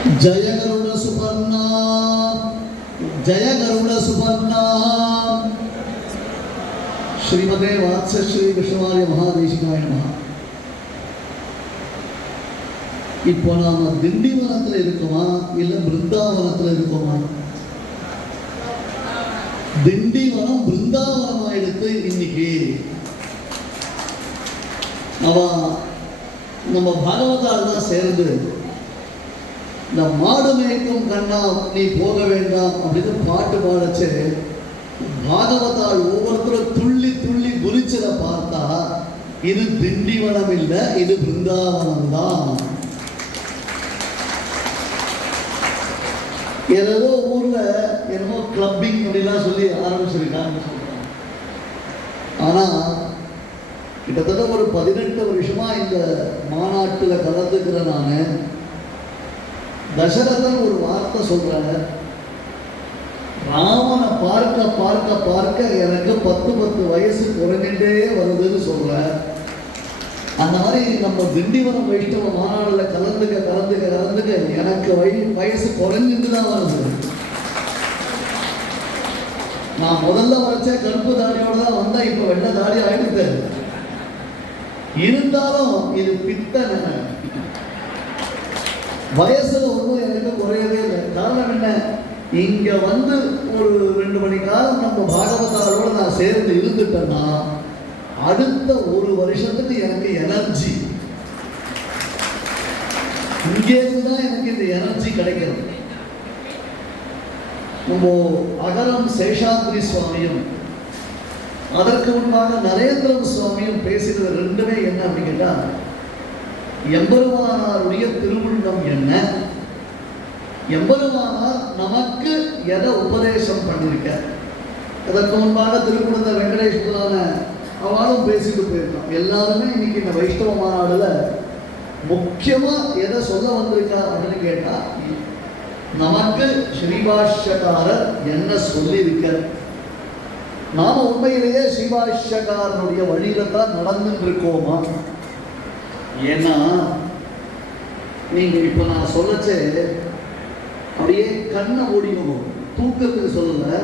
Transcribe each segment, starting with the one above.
जय गरुड़ सुपर्णा, जय गरुड़ सुपर्णा। श्रीमते वात्स्य श्री विष्णुवार्य महादेशिकाय नमः. இப்போ நாம திண்டிவனத்தில் இருக்கோமா இல்ல பிருந்தாவனத்தில் இருக்கோமா? திண்டிவனம் பிருந்தாவனம் ஆயிடுத்து. இன்னைக்கு நம்ம பாகவதாலாம் சேர்ந்து இந்த மாடு மேய்க்கும் கண்ணா நீ போக வேண்டாம் அப்படின்னு பாட்டு பாடச்சு பாகவதாள் ஒவ்வொருத்தரும் துள்ளி துள்ளி குதிச்சதை பார்த்தா இது திண்டிவனம் இல்லை, இது பிருந்தாவனம் தான். ஏதோ ஊர்ல என்னமோ கிளப்பிங் அப்படிலாம் சொல்லி ஆரம்பிச்சிருக்காங்கன்னு சொல்றாங்க. ஆனா கிட்டத்தட்ட ஒரு 18 வருஷமா இந்த மாநாட்டில் கலந்துக்கிற நானு தசரதன் ஒரு வார்த்தை சொல்றாங்க, ராமனை பார்க்க பார்க்க பார்க்க எனக்கு 10 வயசு குறைஞ்சிட்டே வருதுன்னு சொல்ற. அந்த மாதிரி நம்ம திண்டிவனம் வைஷ்ணவ மாநாடுல கலந்துக்க எனக்கு வயசு குறைஞ்சிட்டு தான் வருது. நான் முதல்ல வரைச்ச கருப்பு தாடியோட தான் வந்தா இப்ப வெள்ளை தாடி ஆயிடுது. இருந்தாலும் இது பித்தனை வயசுல ஒன்றும் எனக்கு குறையவே இல்லை. காரணம் என்ன, இங்க வந்து ஒரு 2 மணி காலம் நம்ம பாகவதாரோட நான் சேர்ந்து இருந்துட்டேன்னா அடுத்த ஒரு வருஷத்துக்கு எனக்கு எனர்ஜி இங்கேருந்து தான் எனக்கு இந்த எனர்ஜி கிடைக்கிறது. நம்ம அகரம் சேஷாத்ரி சுவாமியும் அதற்கு முன்பாக நரேந்திரம் சுவாமியும் பேசினது ரெண்டுமே என்ன அப்படின்னு கேட்டா, எம்பெருமானாருடைய திருவுள்ளம் என்ன, எம்பெருமானார் நமக்கு எதை உபதேசம் பண்ணிருக்க. அதற்கு முன்பாக திருக்குழந்தை வெங்கடேஸ்வரான அவளும் பேசிட்டு போயிருக்கான். எல்லாருமே இன்னைக்கு இந்த வைஷ்ணவ மாநாடுல முக்கியமா எதை சொல்ல வந்திருக்கா அப்படின்னு கேட்டா, நமக்கு ஸ்ரீபாஷ்யக்காரர் என்ன சொல்லி இருக்க, நாம உண்மையிலேயே ஸ்ரீபாஷ்யக்காரனுடைய வழியில தான் நடந்துட்டு இருக்கோமா? ஏன்னா நீங்க இப்ப நான் சொல்லச்சே அப்படியே கண்ணை ஓடிக்கணும், தூக்கத்துக்கு சொல்லல.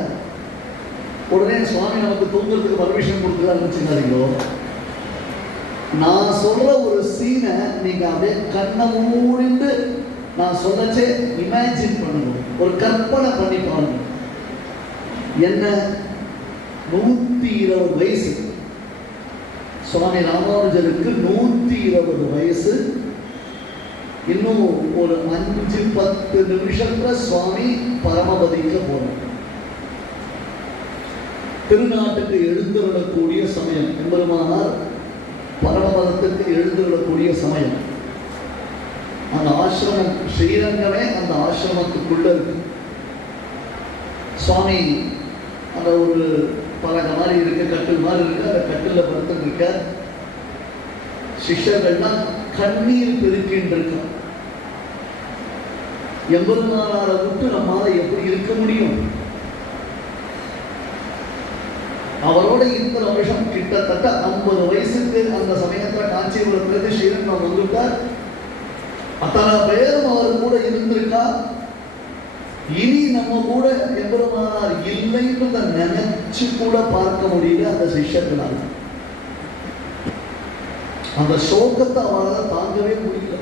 உடனே சுவாமி நமக்கு தூங்குறதுக்கு பர்மிஷன் கொடுத்துதான் வச்சுக்காதீங்களோ. நான் சொல்ற ஒரு சீனை நீங்க அப்படியே கண்ணை மூடிட்டு நான் சொல்லச்சே இமேஜின் பண்ணணும், ஒரு கற்பனை பண்ணி பாருங்க. என்ன 120 வயசு சுவாமி ராமானுஜருக்கு 120 வயசு. இன்னும் ஒரு 5-10 நிமிஷத்துல சுவாமி பரமபதிக்க போறோம். திருநாட்டுக்கு எழுந்துவிடக்கூடிய சமயம், எம்பெருமானார் பரமபதத்துக்கு எழுந்துவிடக்கூடிய சமயம். அந்த ஆசிரமம் ஸ்ரீரங்கமே அந்த ஆசிரமத்துக்குள்ள இருக்கு. சுவாமி அந்த ஒரு பலகை மாதிரி இருக்கு, கட்டில் மாதிரி இருக்கு, அந்த கட்டில படுத்து இருக்க. சிஷ்யர்கள்லாம் கண்ணீர் பெருக்கின்றிருக்க. எம்பெருமானாரை விட்டு நம்மால எப்படி இருக்க முடியும்? அவரோட இருக்கிற வருஷம் கிட்டத்தட்ட 50 வயசுக்கு அந்த சமயத்துல காஞ்சிபுரத்துலேருந்து ஸ்ரீரங்கம் வந்துட்டார். அத்தனை பேரும் அவர் கூட இருந்திருக்கா. இனி நம்ம கூட எம்பெருமானார் இல்லைன்னு நினைச்சு கூட பார்க்க முடியல அந்த சிஷ்யர்களால். அந்த சோகத்தை அவரால் தாங்கவே முடியல.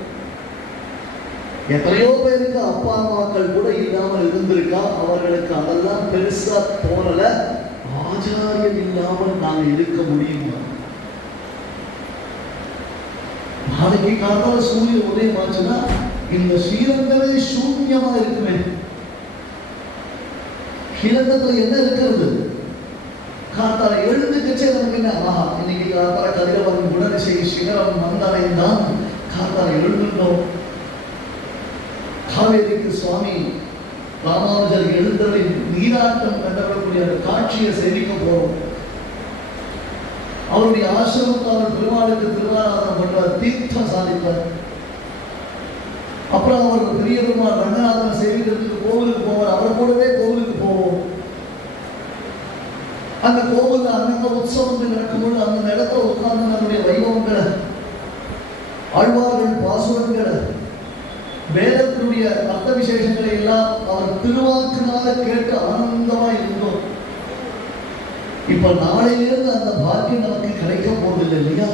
எத்தனையோ பேருக்கு அப்பா அம்மாக்கள் கூட இல்லாமல் இருந்திருக்கா. அவர்களுக்கு அதெல்லாம் பெருசா தோணல. ஆச்சாரியம் இல்லாமல் நாங்கள் இருக்க முடியுமா? நாளைக்கு காத்தால சூரியன் உதயமாச்சுன்னா இந்த ஸ்ரீரங்கமே சூன்யமா இருக்குமே. ஸ்ரீரங்கத்துல என்ன இருக்கிறது? காத்தால எழுந்துக்கச்சே நமக்கு என்ன, ஆஹா இன்னைக்கு காத்தால கதிரவன் குணதிசை சிகரம் வந்தடைந்தான், காத்தால எழுந்துட்டோம். காவேரிக்கு சுவாமி ராமானுஜர் எழுந்ததை நீராட்டம் கண்டக்கூடிய அந்த காட்சியை சேமிக்க போறோம். அவருடைய ஆசிரமத்தால் பெருமாளுக்கு திருவாராதனம் பண்றார், தீர்த்தம் சாதிப்பார். அப்புறம் அவர் பெரிய பெருமாள் ரங்கநாதனை சேவிக்கிறதுக்கு கோவிலுக்கு போவார். அவர் கூடவே கோவிலுக்கு போவோம். அந்த கோவில் அங்கங்க உற்சவங்கள் நடக்கும்போது அந்த இடத்துல உட்கார்ந்து நம்முடைய வைபவங்களை, ஆழ்வார்கள் பாசுரங்களை, வேதத்தில் வேதத்தினுடைய அர்த்த விசேஷங்களை எல்லாம் அவர் திருவாக்குனால கேட்டு ஆனந்தமா இருந்தோம். இப்ப நாளையிலிருந்து அந்த பாக்கியம் நமக்கு கிடைக்க போவதில்லை இல்லையா?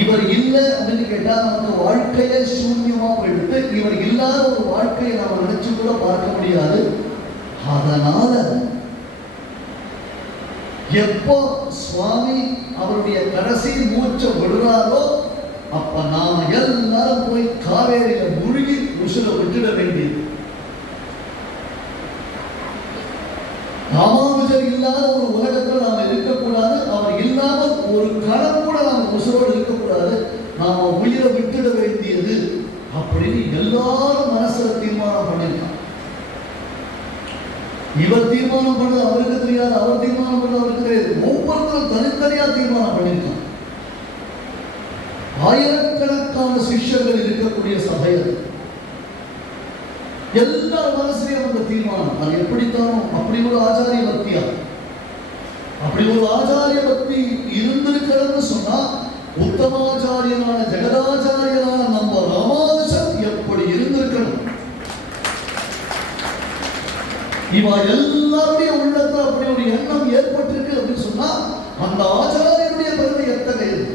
இவர் இல்லை அப்படின்னு கேட்டா நமக்கு வாழ்க்கையே சூன்யமா போயிடுது. இவர் இல்லாத ஒரு வாழ்க்கையை நாம நினைச்சு கூட பார்க்க முடியாது. அதனால எப்போ சுவாமி அவருடைய கடைசி மூச்சை விடுறாரோ அப்ப நாம எல்லாரும் போய் காவேரியில முழுகி உசுர விட்டுட வேண்டியது. ராமானுஜர் இல்லாத ஒரு உலகத்தில் நாம இருக்கக்கூடாது. அவர் இல்லாமல் ஒரு கணம் கூட நாம உசுரோடு இருக்கக்கூடாது. நாம உயிரை விட்டுட வேண்டியது அப்படின்னு எல்லாரும் மனசுல தீர்மானம் பண்ணிருக்காங்க. இவர் தீர்மானம் பண்ணது அவருக்கு தெரியாது, அவர் தீர்மானம் பண்ணது அவருக்கு தெரியாது. ஒவ்வொருத்தரும் தனித்தனியா தீர்மானம் பண்ணிருக்காங்க. ஆயிரக்கணக்கான சிஷ்யர்கள் இருக்கக்கூடிய சபையில் எல்லா மனசுலையும் அந்த தீர்மானம். அது எப்படித்தான் அப்படி ஒரு ஆச்சாரிய பக்தியா, அப்படி ஒரு ஆச்சாரிய பக்தி இருந்திருக்கிறதுன்னு சொன்னா உத்தமாச்சாரியனான ஜெகதாச்சாரியனான நம்ம ராமானுஜர் எப்படி இருந்திருக்கணும். இவ எல்லாருடைய உள்ளத்துல அப்படி ஒரு எண்ணம் ஏற்பட்டிருக்கு அப்படின்னு சொன்னா அந்த ஆச்சாரியனுடைய பெருமை எத்தகையது.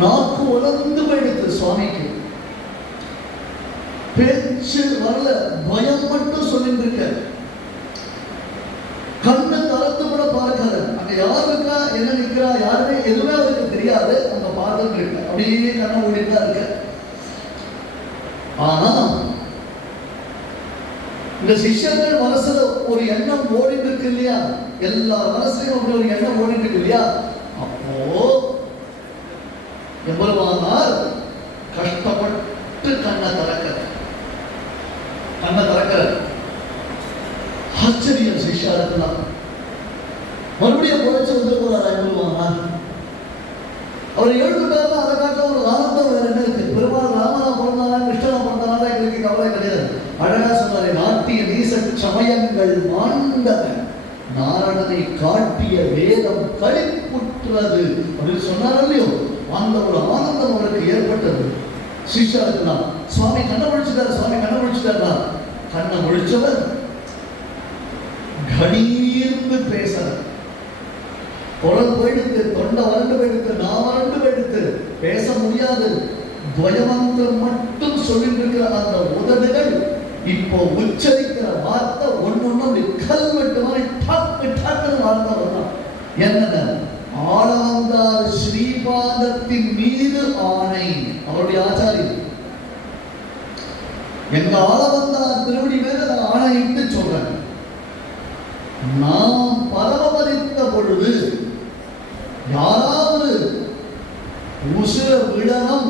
நாக்கு உலர்ந்து போயிடுத்து சுவாமிக்கு, பேச்சு வரல, பயம் மட்டும் சொல்லிட்டு இருக்க, கண்ணு தரத்து கூட பார்க்காது. அங்க யார் இருக்கா என்ன நிக்கிறா யாருமே எதுவுமே அவருக்கு தெரியாது. அங்க பார்த்துட்டு இருக்க, அப்படியே கண்ணை ஓடிட்டு இருக்க. ஆனா இந்த சிஷ்யர்கள் மனசுல ஒரு எண்ணம் ஓடிட்டு இருக்கு இல்லையா? எல்லா மனசுலயும் அப்படி ஒரு எண்ணம் ஓடிட்டு இருக்கு இல்லையா? அப்போ எவ்வளவானார் கஷ்டப்பட்டு கண்ணை திறக்கிற ஆச்சரியம் சிஷ்யா இருக்கலாம். மறுபடியும் குறைச்சு வந்து போறாரா எவ்வளவானார்? அவர் எழுந்துட்டாருன்னா அதை காட்ட ஒரு ஆனந்தம் வேற என்ன இருக்கு? பெருமாள் ராமனா பிறந்தாரா கிருஷ்ணனா பிறந்தாரா எங்களுக்கு கவலை கிடையாது. அழகா சொன்னாரே, நாட்டிய நீச சமயங்கள் மாண்டன நாரணனை காட்டிய வேதம் களிப்புற்றது அப்படின்னு சொன்னார் இல்லையோ? அந்த ஒரு ஆனந்தம் அவருக்கு ஏற்பட்டது. சிஷ்யா இருக்கலாம். சுவாமி கண்ணை முழிச்சுட்டார், சுவாமி கண்ணை முழிச்சுட்டார்னா கண்ணை முழிச்சவர் கணீர்ந்து பேசுற, குரல் போயிடுத்து, தொண்டை வறண்டு போயிடுத்து, நான் வறண்டு போயிடுத்து, பேச முடியாது. துவயமந்திரம் மட்டும் சொல்லிட்டு இருக்கிற அந்த உதடுகள் இப்போ உச்சரிக்கிற வார்த்தை ஒன்னொன்னு கல்வெட்டு மாதிரி டக்கு டக்குன்னு வார்த்தை வரலாம். என்னென்ன? ஆளவந்தார் ஸ்ரீபாதத்தின் மீது ஆணை. அவருடைய ஆச்சாரியர் எங்க ஆளவந்தார் திருவடி மேல நான் ஆணையிட்டு சொல்றேன். நாம் பரமபதித்த பொழுது யாராவது உசுர விடணும்,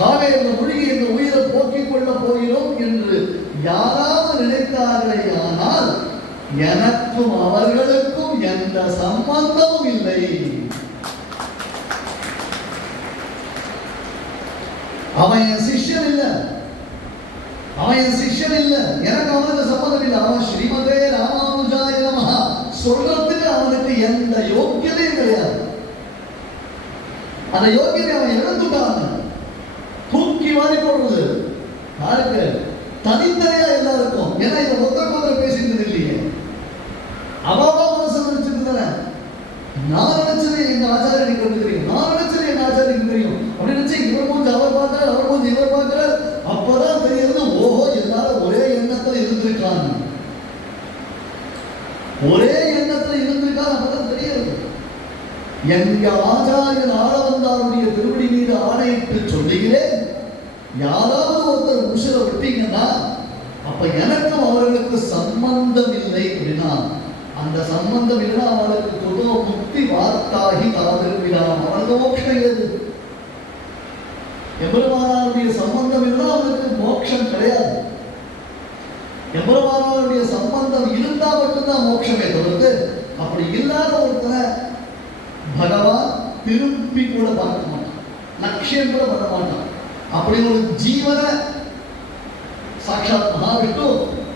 காவேரியில் முழுகி இந்த உயிரை போக்கிக் கொள்ள போகிறோம் என்று யாராவது நினைத்தார்களே, ஆனால் எனக்கும் அவர்களுக்கும் எந்த சம்பந்தமும் இல்லை. அவன் என் சிஷ்யன் இல்ல, அவன் என் சிஷ்யன் இல்ல, எனக்கு அவனுக்கு சம்பந்தம் இல்லை. அவன் ஸ்ரீமதே ராமானுஜாய நமஹ சொல்றதுக்கு அவனுக்கு எந்த யோக்கியதையும் கிடையாது. அந்த யோக்கியதை அவன் இழந்துட்டான். தூக்கி வாரி போடுறது யாருக்கு? தனித்தனியா எல்லாருக்கும். ஏன்னா இதை ஒருத்தருக்கு பேசிட்டு இல்லையே, அவாவா மனசு நினைச்சிருந்தானே. நான் நினைச்சது எங்க ஆச்சாரியனுக்கு வந்து தெரியும், நான் நினைச்சது எங்க ஆச்சாரியனுக்கு தெரியும் அப்படின்னு நினைச்சு இவர் மூஞ்சி அவர் பார்க்கிறார், அவர் மூஞ்சி இவர் பார்க்கிறார். அப்பதான் தெரியுது, ஓஹோ எல்லாரும் ஒரே எண்ணத்துல இருந்திருக்காங்க, ஒரே எண்ணத்துல இருந்திருக்காங்க. அப்பதான் தெரியுது. எங்க ஆச்சாரியன் ஆளவந்தாருடைய திருவடி மீது ஆணையிட்டு சொல்லுகிறேன், யாராவது ஒருத்தர் உசுர விட்டீங்கன்னா அப்ப எனக்கும் அவர்களுக்கு சம்பந்தம் இல்லை அப்படின்னா, அந்த சம்பந்தம் இல்லைன்னா அவளுக்கு புதோ முக்தி வார்த்தாகி காதிருக்கிறான். அவளுக்கு மோட்சம் ஏது? எம்பெருமானாருடைய சம்பந்தம் இல்லைன்னா அவனுக்கு மோட்சம் கிடையாது. எம்பெருமானாருடைய சம்பந்தம் இருந்தா மட்டும்தான் மோட்சமே தவிர்த்து, அப்படி இல்லாத ஒருத்தரை பகவான் திருப்பி கூட பார்க்க மாட்டான், லட்சியம் கூட பண்ண மாட்டான். அப்படி ஒரு ஜீவனை சாட்சாத் மகாவிஷ்ணு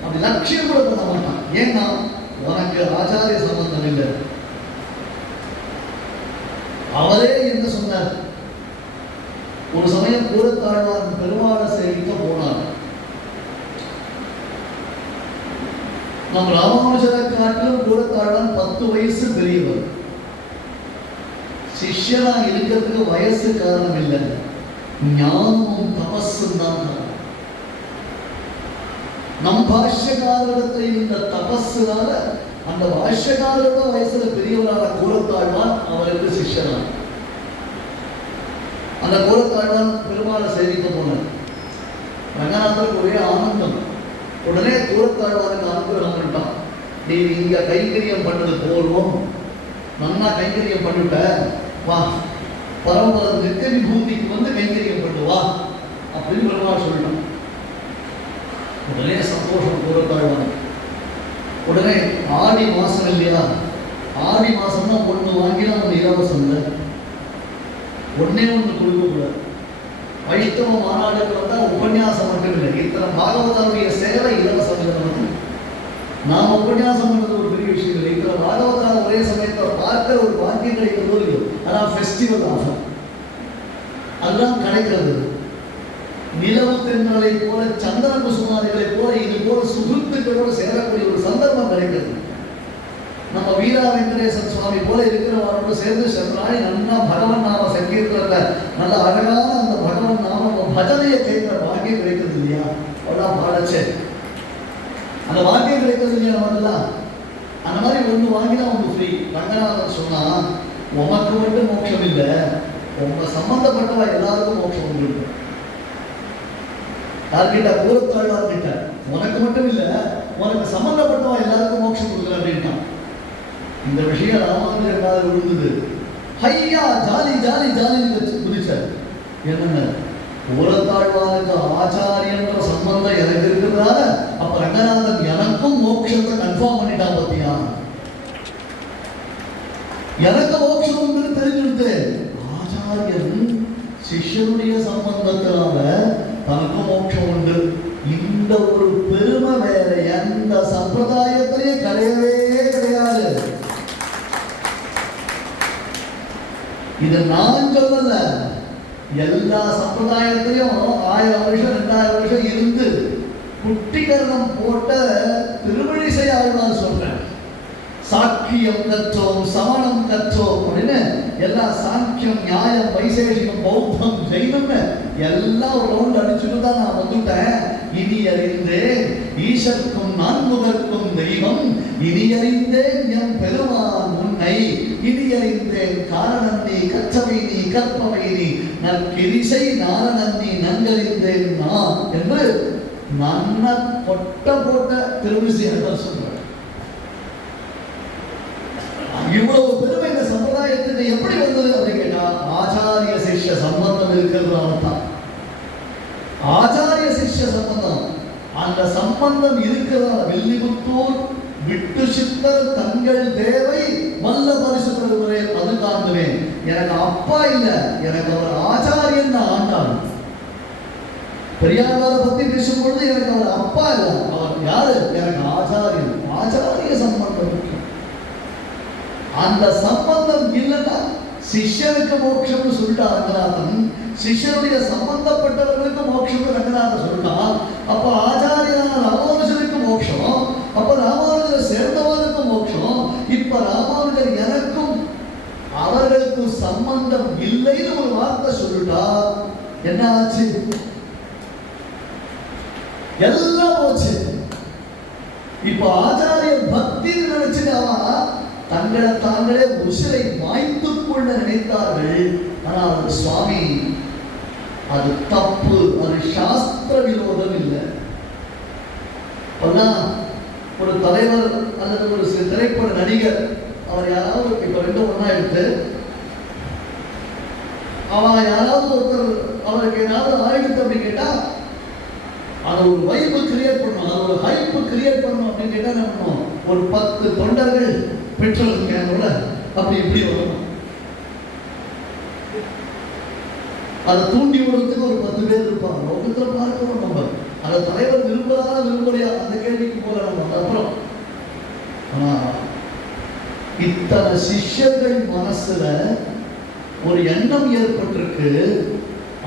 அப்படி லட்சியம் கூட பண்ண மாட்டான். ஏன்னா உனக்கு ஆச்சாரிய சம்பந்தம் இல்லை. அவரே என்ன சொன்னார்? ஒரு சமயம் கூரத்தாழ்வான் பெருமாளை சேவிக்க போனார். நம் ராமானுஜரை காட்டிலும் கூரத்தாழ்வான் 10 வயசு பெரியவர். சிஷ்யனா இருக்கிறதுக்கு வயசு காரணம் இல்லை, ஞானமும் தபஸும் தான். நம் பாஷ்யகாரத்தை இந்த தபஸுனால அந்த பாஷ்யகாரோட வயசுல பெரியவரான கூரத்தாழ்வான் அவருக்கு சிஷ்யனான். அந்த கூரத்தாழ்வான் பெருமாளை சேவிக்க போனார். ரங்கநாதருக்கு ஒரே ஆனந்தம். உடனே கூரத்தாழ்வானுக்கு அனுகிரகம் பண்ணிட்டான். நீ இங்க கைங்கரியம் பண்ணது போதும், நன்னா கைங்கரியம் பண்ணிட்ட, வா பரம்பரை நித்திய விபூதிக்கு வந்து கைங்கரியம் பண்ணுவா அப்படின்னு பெருமாள் சொல்லிட்டான். உடனே சந்தோஷம் கூரத்தாழ்வான். உடனே ஆடி மாசம் இல்லையா, ஆடி மாசம்னா ஒண்ணு வாங்கினா ஒண்ணு இலவசம் இல்லை, ஒன்னே ஒண்ணு கொடுக்கக்கூடாது. வைஷ்ணவ மாநாடுக்கு வந்தா உபன்யாசம் மட்டும் இல்லை, இத்தனை பாகவதருடைய சேவை இலவசம் இல்லை. நாம உபன்யாசம் பண்றது ஒரு பெரிய விஷயம் இல்லை, இத்தனை பாகவதார ஒரே சமயத்தை பார்க்கிற ஒரு பாக்கியம் கிடைக்கிறதோ இல்லையோ, அதான் ஃபெஸ்டிவல் ஆஃபர், அதுதான் கிடைக்கிறது. நிலவு தென்றலை போல சந்திர குசுமாரிகளை போல இது போல சுகுத்துக்களோடு சேரக்கூடிய ஒரு சந்தர்ப்பம் கிடைக்கிறது. நம்ம வீரா வெங்கடேசன் சுவாமி போல இருக்கிறவரோடு சேர்ந்து சென்றாய் நல்லா பகவன் நாம சங்கீர்த்தனத்துல நல்ல அழகான அந்த பகவன் நாம பஜனையை கேட்கிற பாக்கியம் கிடைக்கிறது இல்லையா, அவ்வளோதான் பாடச்சே அந்த பாக்கியம் கிடைக்கிறது இல்லையா. நம்மலாம் அந்த மாதிரி ஒன்று வாங்கினா ஒன்று ஃப்ரீ. ரங்கநாதன் சொன்னா உமக்கு மட்டும் மோட்சம் இல்லை, உங்க சம்பந்தப்பட்டவா எல்லாருக்கும் மோட்சம் உண்டு. யார்கிட்ட? கூரத்தாழ்வார்கிட்ட. உனக்கு மட்டும் இல்ல, உனக்கு சம்பந்தப்பட்டவா எல்லாருக்கும் மோட்சம் கொடுக்குற அப்படின்ட்டான். இந்த விஷயம் ராமானுஜர் காதில் விழுந்தது. ஹையா ஜாலி ஜாலி ஜாலின்னு குதிச்சார். என்னங்க, கூரத்தாழ்வாருக்கு ஆச்சாரியன்ற சம்பந்தம் எனக்கு இருக்கிறதால அப்ப ரங்கநாதன் எனக்கும் மோட்சத்தை கன்ஃபார்ம் பண்ணிட்டான். பத்தியா, எனக்கு மோட்சம் தெரிஞ்சுடுது. ஆச்சாரியன் சிஷ்யனுடைய சம்பந்தத்தினால தனக்கு மோட்சம் உண்டு. இந்த ஒரு பெருமை வேற எந்த சம்பிரதாயத்திலேயே கிடையவே கிடையாது. இது நான் சொல்லல, எல்லா சம்பிரதாயத்திலையும் 1000 வருஷம் 2000 வருஷம் இருந்து குட்டிகரணம் போட்ட திருவழிசை ஆழ்வார் சொல்றேன். சாக்கியம் கற்றோம், சமணம் கற்றோம் அப்படின்னு எல்லா சாங்கியம், நியாயம், வைசேஷிகம், பௌத்தம், ஜெயினம் எல்லாம் ஒரு ரவுண்ட் அடிச்சுட்டு தான் நான் வந்துட்டேன். இனி அறிந்தேன் ஈசர்க்கும் நான்முகர்க்கும் தெய்வம், இனி அறிந்தேன் எம் பெருமான் உன்னை, இனி அறிந்தேன் காரணம் நீ, கற்றவை நீ, கற்பவை நீ, நற்கிரிசை நாரணன் நீ, நன்கறிந்தேன் நான் என்று நன்ன கொட்ட போட்ட திருவிசையாக சொல்றார். இவ்வளவு பெருமை இந்த சம்பிரதாயத்துக்கு எப்படி வந்தது அப்படின்னு கேட்டா, ஆச்சாரிய சிஷ்ய சம்பந்தம் இருக்கிறதுனால தான். ஆச்சாரிய சிஷ்ய சம்பந்தம், அந்த சம்பந்தம் இருக்கிறதால வில்லிபுத்தூர் விட்டு சித்தர் தங்கள் தேவை வல்ல பரிசு தருவரே அது காண்பேன். எனக்கு அப்பா இல்ல, எனக்கு அவர் ஆச்சாரியன் தான் ஆண்டாள். பெரியாரை பத்தி பேசும்பொழுது எனக்கு அவர் அப்பா இல்ல, அவர் யாரு? எனக்கு ஆச்சாரியன். ஆச்சாரிய சம்பந்தம். அந்த சம்பந்தம் இல்லைன்னா சிஷ்யனுக்கு மோட்சம்னு சொல்லிட்டா ரங்கநாதன், சிஷ்யனுடைய சம்பந்தப்பட்டவர்களுக்கு மோட்சம் ரங்கநாதன் சொல்லிட்டான். அப்ப ஆச்சாரியனான ராமானுஜருக்கு மோட்சம், அப்ப ராமானுஜரை சேர்ந்தவனுக்கு மோட்சம். இப்ப ராமானுஜர் எனக்கும் அவர்களுக்கும் சம்பந்தம் இல்லைன்னு ஒரு வார்த்தை சொல்லிட்டா என்ன ஆச்சு? எல்லாம் போச்சு. இப்ப ஆச்சாரிய பக்தி நினைச்சுட்டாவா தங்களை தாங்களே உசிரை வாய்த்துக் கொள்ள நினைத்தார்கள். ஆனால் அது சுவாமி, அது தப்பு, அது சாஸ்திர விரோதம் இல்லை. ஒரு தலைவர் அல்லது ஒரு திரைப்பட நடிகர், அவர் யாராவது இப்ப 2 ஒண்ணா எடுத்து அவன் யாராவது ஒருத்தர் அவருக்கு ஏதாவது ஆயிடுத்து அப்படின்னு கேட்டா அதை ஒரு வைப்பு கிரியேட் பண்ணணும், அது ஒரு ஹைப்பு கிரியேட் பண்ணணும் அப்படின்னு கேட்டா என்ன பண்ணணும்? ஒரு 10 தொண்டர்கள் பெட்ரோல் கேனோட அப்படி இப்படி வரணும். அதை தூண்டி விடுறதுக்கு ஒரு 10 பேர் இருப்பாங்க. ஒருத்தர் பார்க்கணும். நம்ம அந்த தலைவர் விரும்புறதா விரும்பலையா அந்த கேள்விக்கு போல நம்ம அப்புறம். இத்தனை சிஷ்யர்கள் மனசுல ஒரு எண்ணம் ஏற்பட்டிருக்கு.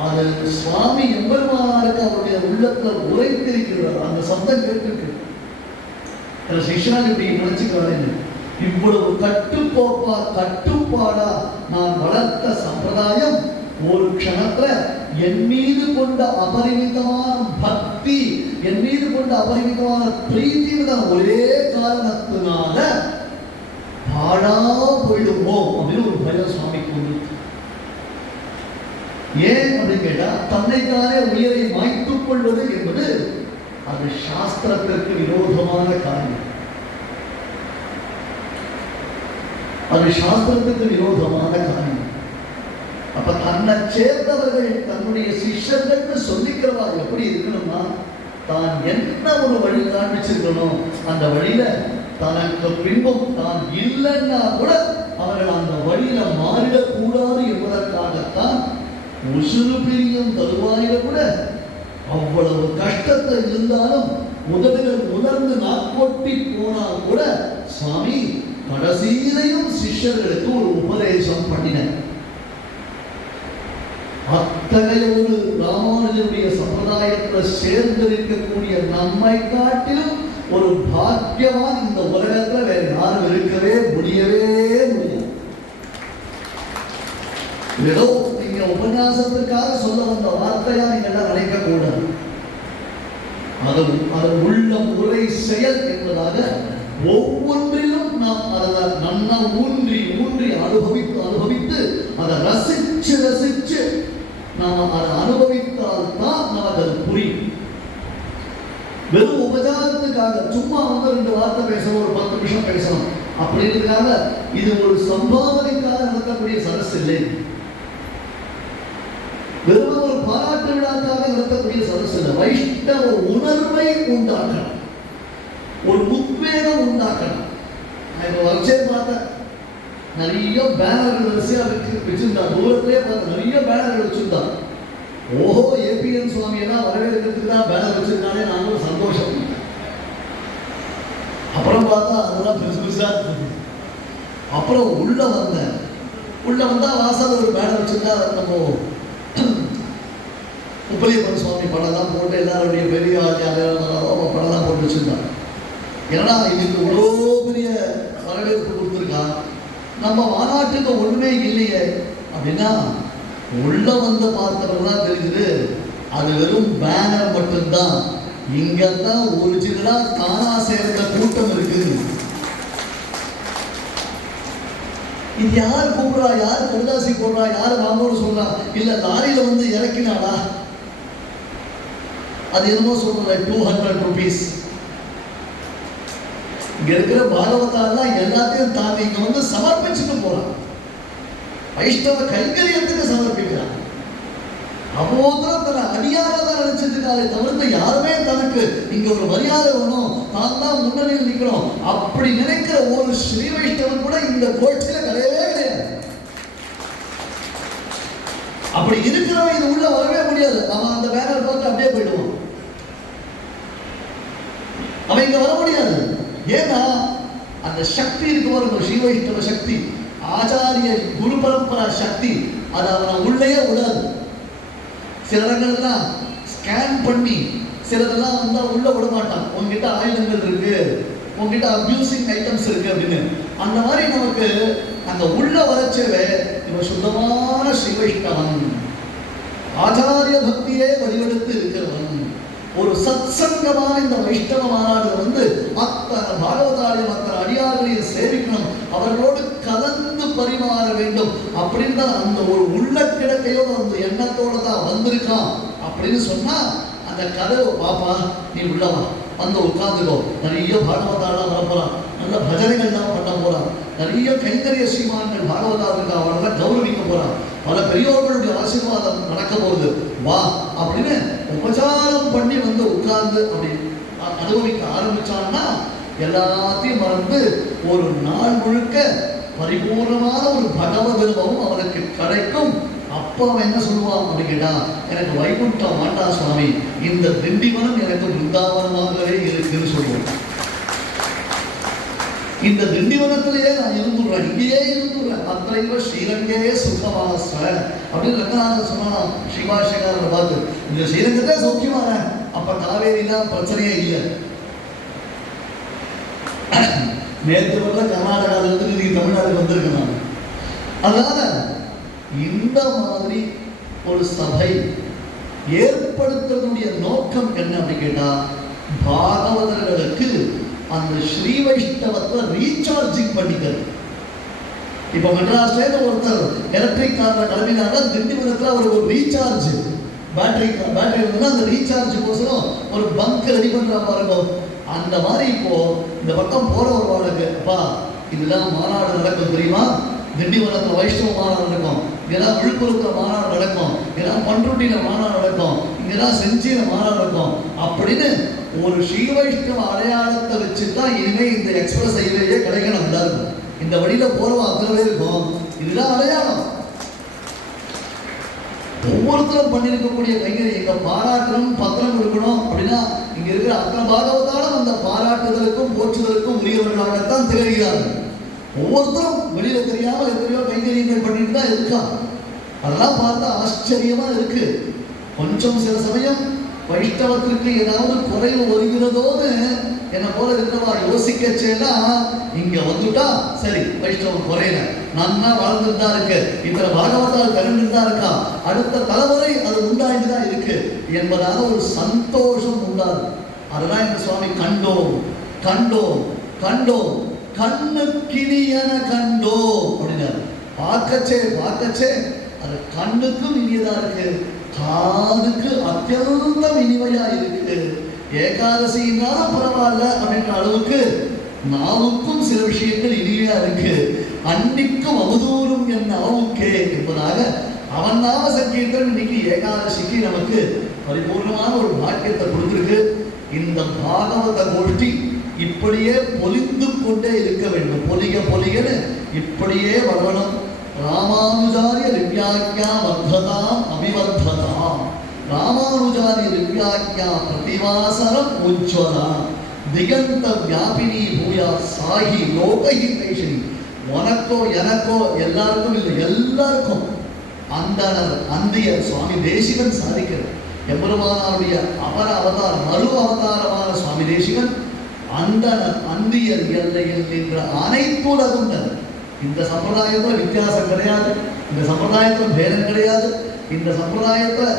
அது சுவாமி எம்பெருமானாருக்கு அவருடைய உள்ளத்துல உரைத்திருக்கிறார். அந்த சப்தம் கேட்டிருக்கு. சிஷ்யனால் இப்படி நினைச்சுக்கிறாங்க, இவ்வளவு கட்டுப்பாடா நான் வளர்த்த சம்பிரதாயம் ஒரு க்ஷணத்துல என் மீது கொண்ட அபரிமிதமான பக்தி, என் மீது கொண்ட அபரிமிதமான பிரீதிதான் ஒரே காரணத்தினால பாழா போயிடுமோ அப்படின்னு ஒரு பயம் சுவாமிக்கு உண்டு. ஏன் அப்படின்னு கேட்டா, தன்னைத்தானே உயிரை மாய்த்துக் கொள்வது என்பது அது சாஸ்திரத்திற்கு விரோதமான காரியம். அது சாஸ்திரத்துக்கு விரோதமான காரியம். அப்ப தன்னை சேர்ந்தவர்கள் தன்னுடைய சிஷ்யர்கள் சொல்லிக்கிறவா எப்படி இருக்கணும்னா, தான் என்ன ஒரு வழி காண்பிச்சிருக்கணும், அந்த வழியில தனக்கு பின்பும் தான் இல்லைன்னா கூட அவர்கள் அந்த வழியில மாறிடக்கூடாது என்பதற்காகத்தான் உசுறு பிரியும் தருவாயில கூட அவ்வளவு கஷ்டத்தை இருந்தாலும் முதலில் உணர்ந்து நாக்கொட்டி போனால் கூட சுவாமி கடைசியிலையும் சிஷ்யர்களுக்கு ஒரு உபதேசம் பண்ணினார். அத்தகைய ஒரு ராமானுஜருடைய சம்பிரதாயத்தில் சேர்ந்திருக்கக்கூடிய நம்மை காட்டிலும் ஒரு பாக்கியவான் இந்த உலகத்துல வேற யாரும் இருக்கவே முடியவே முடியாது. ஏதோ நீங்க உபன்யாசத்துக்காக சொல்ல வந்த வார்த்தையா நீங்க எல்லாம் நினைக்க கூடாது. அது உள்ள முறை செயல் என்பதாக ஒவ்வொன்றிலும் நாம் அதை நன்னா ஊன்றி அனுபவித்து அதை ரசிச்சு நாம் அதை அனுபவித்தால் தான் நமக்கு அது புரியும். வெறும் உபச்சாரத்துக்காக சும்மா ரெண்டு வார்த்தை பேசணும், ஒரு 10 நிமிஷம் பேசணும் அப்படின்றதுக்காக இது ஒரு சம்பாவனைக்காக நடத்தக்கூடிய சரஸ் இல்லை. வெறும் ஒரு பாராட்டு விழாக்காக நடத்தக்கூடிய சரஸ் இல்லை. வைஷ்ணவ உணர்வை உண்டாக்கணும், ஒரு உத்வேகம் உண்டாக்கணும். நான் இப்போ வரிசையை பார்த்தேன், நிறைய பேனர்கள் வரிசையா வச்சிருந்தா, தூரத்திலே பார்த்தேன் நிறைய பேனர்கள் வச்சிருந்தா. ஓஹோ, ஏபிஎன் சுவாமி எல்லாம் வரவேற்கிறதுக்கு தான் பேனர் வச்சிருக்கானே, நாங்களும் சந்தோஷம். அப்புறம் பார்த்தா அதெல்லாம் பெருசா இருந்தது. அப்புறம் உள்ள வந்தா வாசல் ஒரு பேனர் வச்சிருந்தா, நம்ம உப்பலியப்பன் சுவாமி படம்லாம் போட்டு எல்லாருடைய பெரிய ஆச்சாரம் படம்லாம் போட்டு வச்சிருந்தாங்க. ஏன்னா இதுக்கு இவ்வளோ பெரிய வரவேற்பு கொடுத்துருக்கான், நம்ம மாநாட்டுக்கு ஒண்ணுமே இல்லையே அப்படின்னா உள்ள வந்து பார்த்தவங்கதான் தெரியுது அது வெறும் பேனர் மட்டும்தான். இங்கதான் ஒரிஜினலா தானா சேர்ந்த கூட்டம் இருக்கு. இது யார் கூப்பிடுறா, யார் கடுதாசி போடுறா, யார் வாங்கன்னு சொல்றா, இல்ல லாரியில வந்து இறக்கினாடா, அது என்னமோ சொல்ற 200 rupees. இங்க இருக்கிற பாகவதாலாம் எல்லாத்தையும் தாங்க இங்க வந்து சமர்ப்பிச்சுட்டு போறான். வைஷ்ணவ கைங்கரியத்துக்கு சமர்ப்பிக்கிறான். அப்போதான் தன்னை அடியாரதான் நினைச்சிட்டு இருக்காரு தவிர்த்து யாருமே தனக்கு இங்க ஒரு மரியாதை வேணும், நான் தான் முன்னணியில் நிற்கிறோம் அப்படி நினைக்கிற ஒரு ஸ்ரீ வைஷ்ணவன் கூட இந்த கோட்டையில கிடையவே கிடையாது. அப்படி இருக்கிறவன் இது உள்ள வரவே முடியாது. அவன் அந்த பேனர் பார்த்து அப்படியே போயிடுவான், அவன் இங்க வர முடியாது. ஏன்னா அந்த சக்தி இருக்கு பாருங்க, ஸ்ரீ வைஷ்ணவ சக்தி, ஆச்சாரிய குரு பரம்பரா சக்தி, அது அவனை உள்ளே விடாது. சில இடங்கள்லாம் ஸ்கேன் பண்ணி சிலதெல்லாம் வந்தா உள்ள விட மாட்டான். உங்ககிட்ட ஆயுதங்கள் இருக்கு, உங்ககிட்ட அபியூசிங் ஐட்டம்ஸ் இருக்கு அப்படின்னு. அந்த மாதிரி நமக்கு அந்த உள்ள வரச்சவே இவன் சுத்தமான ஸ்ரீ வைஷ்ணவன், ஆச்சாரிய பக்தியே வடிவெடுத்து இருக்கிறவன். ஒரு சத்சங்கமான இந்த வைஷ்ணவ மாநாடு வந்து அத்தனை பாகவதாலயம் அத்தனை அடியார்களையும் சேவிக்கணும், அவர்களோடு கலந்து பரிமாற வேண்டும் அப்படின்னு தான் அந்த ஒரு உள்ள கிடக்கையோட அந்த எண்ணத்தோட தான் வந்திருக்கான். அப்படின்னு சொன்னா அந்த கதவை பாப்பா நீ உள்ளவா வந்து உட்கார்ந்துக்கோ, நிறைய பாகவதாலாம் வரப்போறான், நல்ல பஜனைகள்லாம் பண்ண போறான், நிறைய கைங்கரிய ஸ்ரீமான்கள் பாகவதாருக்கு அவரெல்லாம் கௌரவிக்க போறான், பல பெரியோர்களுடைய ஆசீர்வாதம் நடக்க போகுது, வா அப்படின்னு உபச்சாரம் பண்ணி வந்து உட்கார்ந்து அப்படி அனுபவிக்க ஆரம்பிச்சான்னா எல்லாத்தையும் மறந்து ஒரு நாள் முழுக்க பரிபூர்ணமான ஒரு பகவத் அனுபவம் அவனுக்கு கிடைக்கும். அப்போ அவன் என்ன சொல்லுவான் அப்படின்னு கேட்டா, எனக்கு வைகுண்டம் வேண்டாம் சுவாமி, இந்த திண்டிவனம் எனக்கு பிருந்தாவனமாகவே இருக்குன்னு சொல்லுவான். இந்த திண்டிவனத்திலேயே நான் இருந்துடுறேன், இங்கேயே இருந்துடுறேன், அத்தைவ ஸ்ரீரங்கே சுகவாச அப்படின்னு ரங்கநாதன் சொன்னான். சிவா மணிபாஷக்காரரை பார்த்து இந்த ஸ்ரீரங்கத்தை சௌக்கியமான அப்ப காவேரிலாம் பிரச்சனையே இல்லை. நேற்று வரல கர்நாடகாவில இருந்து இன்னைக்கு தமிழ்நாட்டுக்கு வந்திருக்கு நான். அதனால இந்த மாதிரி ஒரு சபை ஏற்படுத்துறதுடைய நோக்கம் என்ன அப்படின்னு கேட்டா, பாகவதர்களுக்கு அந்த ஸ்ரீ வைஷ்ணவத்தை ரீசார்ஜிங் பண்ணிக்கிறது. இப்ப மெட்ராஸ்ல ஒருத்தர் எலக்ட்ரிக் கார்ல கிளம்பினாங்க, திண்டிவனத்துல அவருக்கு ஒரு ரீசார்ஜ் பேட்டரி வந்து அந்த ரீசார்ஜ் கோசரம் ஒரு பங்க் ரெடி பண்றா பாருங்க. அந்த மாதிரி இப்போ இந்த பக்கம் போற ஒரு வாழ்க்கை அப்பா இதெல்லாம் மாநாடு நடக்கும் தெரியுமா, திண்டிவனத்துல வைஷ்ணவ மாநாடு நடக்கும், இங்கெல்லாம் விழுப்புரத்துல மாநாடு நடக்கும், இங்கெல்லாம் பண்ருட்டியில மாநாடு நடக்கும், இங்கெல்லாம் செஞ்சியில மாநாடு நடக்கும் அப்படின்னு ஒரு ஸ்ரீ வைஷ்ணவ அடையாளத்தை வச்சுதான் இனிமே இந்த எக்ஸ்பிரஸ் ஹைவேயே கிடைக்கணும். எல்லாருக்கும் இந்த வழியில போறவங்க அத்தனை பேர் இருக்கும், இதுதான் அடையாளம். ஒவ்வொருத்தரும் பண்ணியிருக்கக்கூடிய கைங்கறி எங்க பாராட்டணும் பத்திரம் இருக்கணும் அப்படின்னா இங்க இருக்கிற அத்தனை பாகவதாலும் அந்த பாராட்டுதலுக்கும் போற்றுதலுக்கும் உரியவர்களாகத்தான் திகழ்கிறார்கள். ஒவ்வொருத்தரும் வெளியில தெரியாம எத்தனையோ கைங்கரியங்கள் பண்ணிட்டு தான் இருக்கா. அதெல்லாம் பார்த்தா ஆச்சரியமா இருக்கு. கொஞ்சம் சில சமயம் வைஷ்ணவத்திற்கு ஏதாவது குறைவு வருகிறதோன்னு என்ன போல இருக்கிறவா யோசிக்கச்சேனா இங்க வந்துட்டா சரி வைஷ்ணவம் குறையில நன்னா வளர்ந்துட்டு தான் இருக்கு, இத்தனை பாகவதால் கருண்டு தான் இருக்கா, அடுத்த தலைமுறை அது உண்டாயிட்டு தான் இருக்கு என்பதாக ஒரு சந்தோஷம் உண்டாது. அதுதான் இந்த சுவாமி கண்டோம் கண்டோம் கண்டோம் கண்ணுக்கினியன கண்டோம் அப்படின்னாரு. பார்க்கச்சே அது கண்ணுக்கும் இனியதா இருக்கு, காதுக்கு அத்தியந்தம் இனிமையா இருக்கு. ஏகாதசினாலும் பரவாயில்ல அப்படின்ற அளவுக்கு நாவுக்கும் சில விஷயங்கள் இனிமையா இருக்கு. அன்னிக்கும் அவதூறும் என் நாவுக்கே என்பதாக அவன் நாம சங்கீர்த்தம் இன்னைக்கு ஏகாதசிக்கு நமக்கு பரிபூர்ணமான ஒரு பாக்கியத்தை கொடுத்திருக்கு. இந்த பாகவத கோஷ்டி இப்படியே பொலிந்து கொண்டே இருக்க வேண்டும். பொலிகன்னு இப்படியே வரணும். ராமானுஜாரிய திவ்யாக்யா வர்த்ததாம் அபிவர்த்ததாம், ராமானுஜாரிய திவ்யாக்யா பிரதிவாசனம் உஜ்வலாம், திகந்த வியாபினி பூயா சாகி லோகஹி பேஷினி. உனக்கோ எனக்கோ எல்லாருக்கும் இல்லை, எல்லாருக்கும் அந்தனர் அந்தியர் சுவாமி தேசிகன் சாதிக்கிறார். எம்பெருமானாருடைய அபர அவதாரம் மறு அவதாரமான சுவாமி தேசிகன் அந்தனர் அந்தியர் எல்லையில் என்ற அனைத்து உலகம். இந்த சம்பிரதாயத்துல வித்தியாசம் கிடையாது, இந்த சம்பிரதாயத்துல பேதம் கிடையாது. இந்த சம்பிரதாயத்துல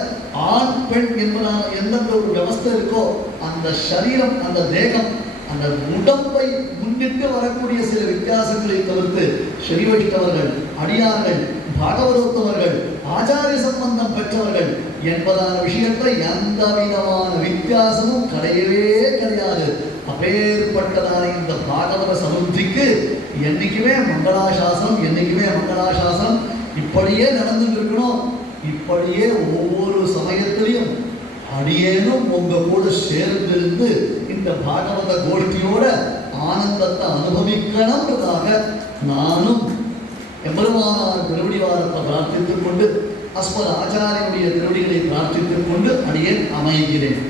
ஆண் பெண் என்பதான எந்தெந்த ஒரு வியவஸ்தை இருக்கோ அந்த சரீரம் அந்த தேகம் அந்த உடம்பை முன்னிட்டு வரக்கூடிய சில வித்தியாசங்களை தவிர்த்து ஸ்ரீ வைஷ்ணவர்கள் அடியார்கள் பாகவதோத்தவர்கள் ஆச்சாரிய சம்பந்தம் பெற்றவர்கள் என்பதான விஷயத்தை எந்த விதமான வித்தியாசமும் கிடையவே கிடையாது. அப்பேற்பட்டதான இந்த பாகவத சமுத்திக்கு என்னைக்குமே மங்களாசாசனம், என்னைக்குமே மங்களாசாசனம் இப்படியே நடந்துட்டு இருக்கணும். இப்படியே ஒவ்வொரு சமயத்திலையும் அடியேனும் உங்க கூட சேர்ந்திருந்து இந்த பாகவத கோஷ்டியோட ஆனந்தத்தை அனுபவிக்கணும்ன்றதாக நானும் எம்பெருமானார் திருவடிவாரத்தை பிரார்த்தித்துக் கொண்டு அஸ்மத் ஆச்சாரியனுடைய திருவடிகளை பிரார்த்தித்துக் கொண்டு அடியேன் அமைகிறேன்.